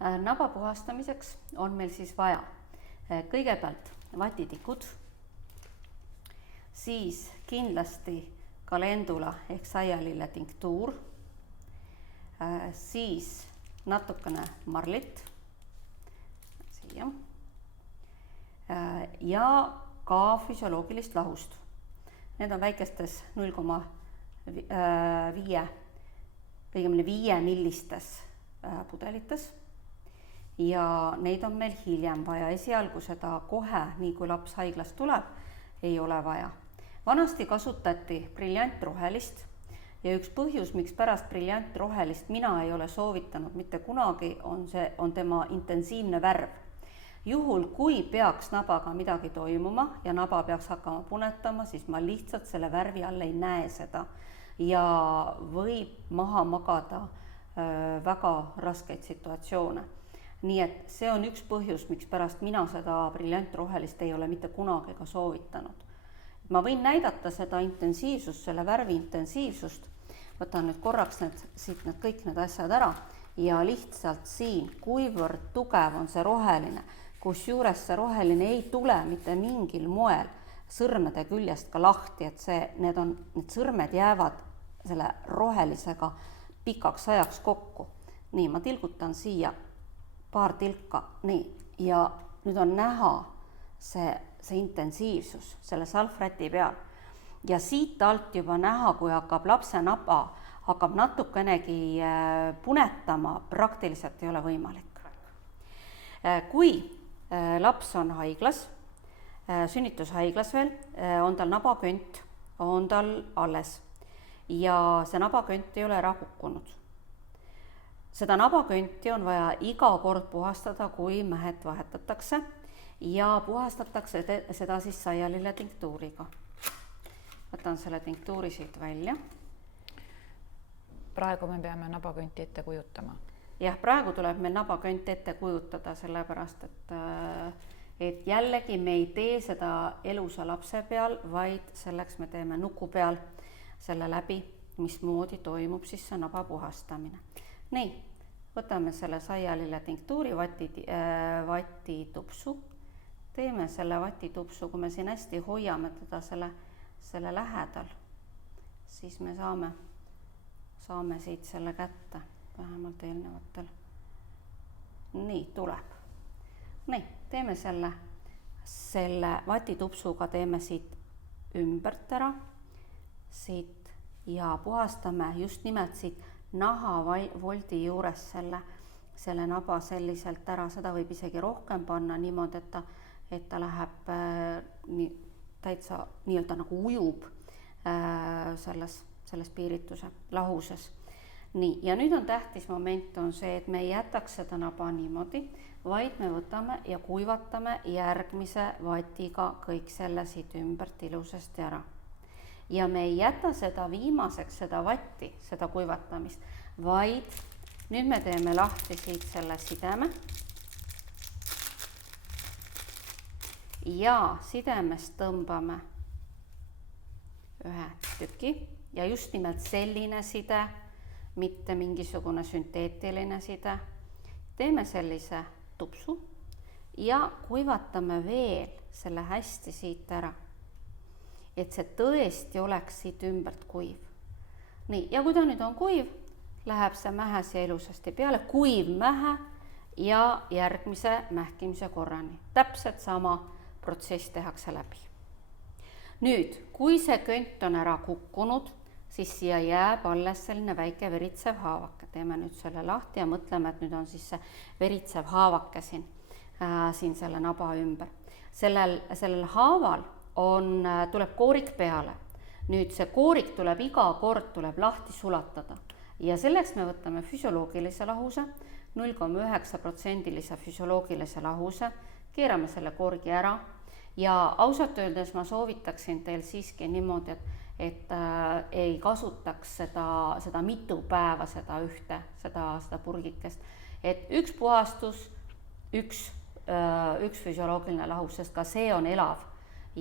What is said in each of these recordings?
Naba puhastamiseks on meil siis vaja kõigepealt vatitikud, siis kindlasti kalendula ehk saialille tinktuur, siis natukene marlit siia ja ka füsioloogilist lahust. Need on väikestes 0,5 millistes pudelites ja neid on meil hiljem vaja. Esialgu seda kohe, nii kui laps haiglast tuleb, ei ole vaja. Vanasti kasutati briljantrohelist ja üks põhjus, miks pärast briljantrohelist mina ei ole soovitanud mitte kunagi, on tema intensiivne värv. Juhul, kui peaks nabaga midagi toimuma ja naba peaks hakkama punetama, siis ma lihtsalt selle värvi all ei näe seda ja võib maha magada väga raskeid situatsioone. Nii et see on üks põhjus, miks pärast mina seda briljantrohelist ei ole mitte kunagi ka soovitanud. Ma võin näidata seda intensiivsust, selle värvi intensiivsust. Võtan nüüd korraks kõik need asjad ära ja lihtsalt siin, kuivõrd tugev on see roheline, kus juures see roheline ei tule mitte mingil moel sõrmede küljest ka lahti, et need sõrmed jäävad selle rohelisega pikaks ajaks kokku. Nii, ma tilgutan siia paar tilka, nii, ja nüüd on näha see intensiivsus selle salvräti peal ja siit alt juba näha, kui hakkab lapse naba, hakkab natukenegi punetama, praktiliselt ei ole võimalik. Kui laps on haiglas, sünnitushaiglas veel, on tal nabakönt, on tal alles ja see nabakönt ei ole ära kukkunud. Seda nabakönti on vaja iga kord puhastada, kui mähet vahetatakse ja puhastatakse seda siis saialille tinktuuriga. Võtan selle tinktuuri siit välja. Praegu me peame nabakönti ette kujutama. Jah, praegu tuleb meil nabakönti ette kujutada, sellepärast, et jällegi me ei tee seda elusa lapse peal, vaid selleks me teeme nuku peal selle läbi, mismoodi toimub siis see naba puhastamine. Nii, võtame selle saialille tinktuuri vatitupsu. Teeme selle vatitupsu, kui me siin hästi hoiame teda selle lähedal, siis me saame siit selle kätte, vähemalt eelnevatel. Nii, tuleb. Nii, teeme selle vatitupsuga teeme siit ümbert ära, siit ja puhastame just nimelt siit nahavoldi juures selle naba selliselt ära, seda võib isegi rohkem panna niimoodi, et ta läheb täitsa nii-öelda nagu ujub selles piirituse lahuses. Nii, ja nüüd on tähtis moment on see, et me ei jätaks seda naba niimoodi, vaid me võtame ja kuivatame järgmise vatiga kõik selle siit ümbert ilusasti ära. Ja me ei jäta seda viimaseks, seda vatti, seda kuivatamist, vaid nüüd me teeme lahti siit selle sideme ja sidemest tõmbame ühe tüki ja just nimelt selline side, mitte mingisugune sünteetiline side. Teeme sellise tupsu ja kuivatame veel selle hästi siit ära, et see tõesti oleks siit ümbert kuiv. Nii, ja kui ta nüüd on kuiv, läheb see mähe siia ilusasti peale, kuiv mähe ja järgmise mähkimise korrani. Täpselt sama protsess tehakse läbi. Nüüd, kui see könt on ära kukkunud, siis siia jääb alles selline väike veritsev haavake. Teeme nüüd selle lahti ja mõtleme, et nüüd on siis see veritsev haavake siin selle naba ümber. Sellel haaval tuleb koorik peale. Nüüd see koorik tuleb iga kord lahti sulatada ja selleks me võtame füsioloogilise lahuse, 0,9% füsioloogilise lahuse, keerame selle koorgi ära ja ausalt öeldes ma soovitaksin teil siiski niimoodi, et ei kasutaks seda mitu päeva, seda purgikest, et üks puhastus, üks füsioloogiline lahus, sest ka see on elav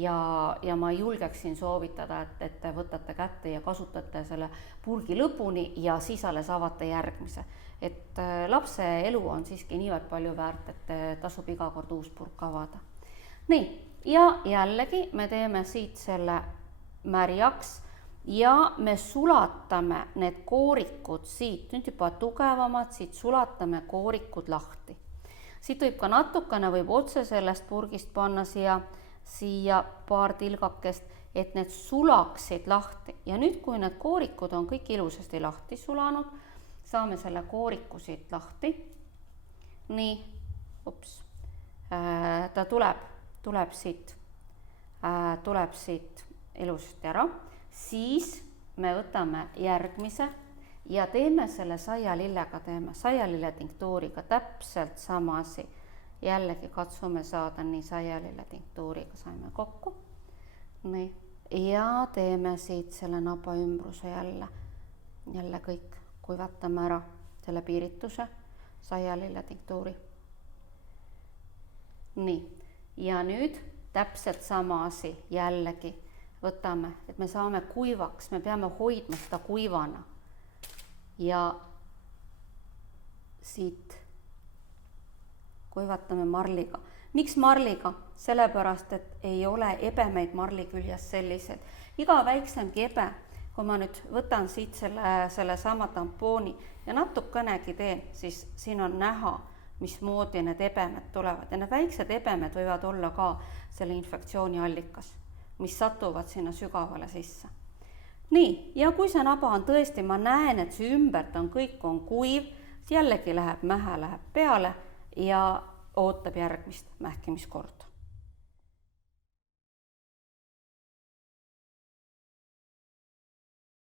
ja ma julgeksin soovitada, et te võtate kätte ja kasutate selle purgi lõpuni ja siis alles avate järgmise. Et lapse elu on siiski niivõrd palju väärt, et tasub iga kord uus purk avada. Nii, ja jällegi me teeme siit selle märjaks ja me sulatame need koorikud siit, nüüd juba tugevamad, siit sulatame koorikud lahti. Siit võib ka natukene, võib otse sellest purgist panna siia paar tilgakest, et need sulaksid lahti. Ja nüüd, kui need koorikud on kõik ilusasti lahti sulanud, saame selle kooriku siit lahti. Nii, ta tuleb siit ilusasti ära. Siis me võtame järgmise ja teeme selle saialillega, saialille tinktuuriga täpselt sama asi. Jällegi katsume saada nii saialille tinktuuriga, saime kokku. Nii. Ja teeme siit selle naba ümbruse jälle kõik kuivatame ära selle piirituse, saialille tinktuuri. Nii. Ja nüüd täpselt sama asi jällegi võtame, et me saame kuivaks, me peame hoidma seda kuivana. Ja siit kuivatame marliga. Miks marliga? Sellepärast, et ei ole ebemeid marli küljes sellised. Iga väiksemgi ebe, kui ma nüüd võtan siit selle sama tampooni ja natukenegi teen, siis siin on näha, mismoodi need ebemed tulevad. Ja need väiksed ebemed võivad olla ka selle infektsiooni allikas, mis satuvad sinna sügavale sisse. Nii, ja kui see naba on tõesti, ma näen, et see ümbert on kõik on kuiv, jällegi läheb mähe, läheb peale ja ootab järgmist mähkimiskorda.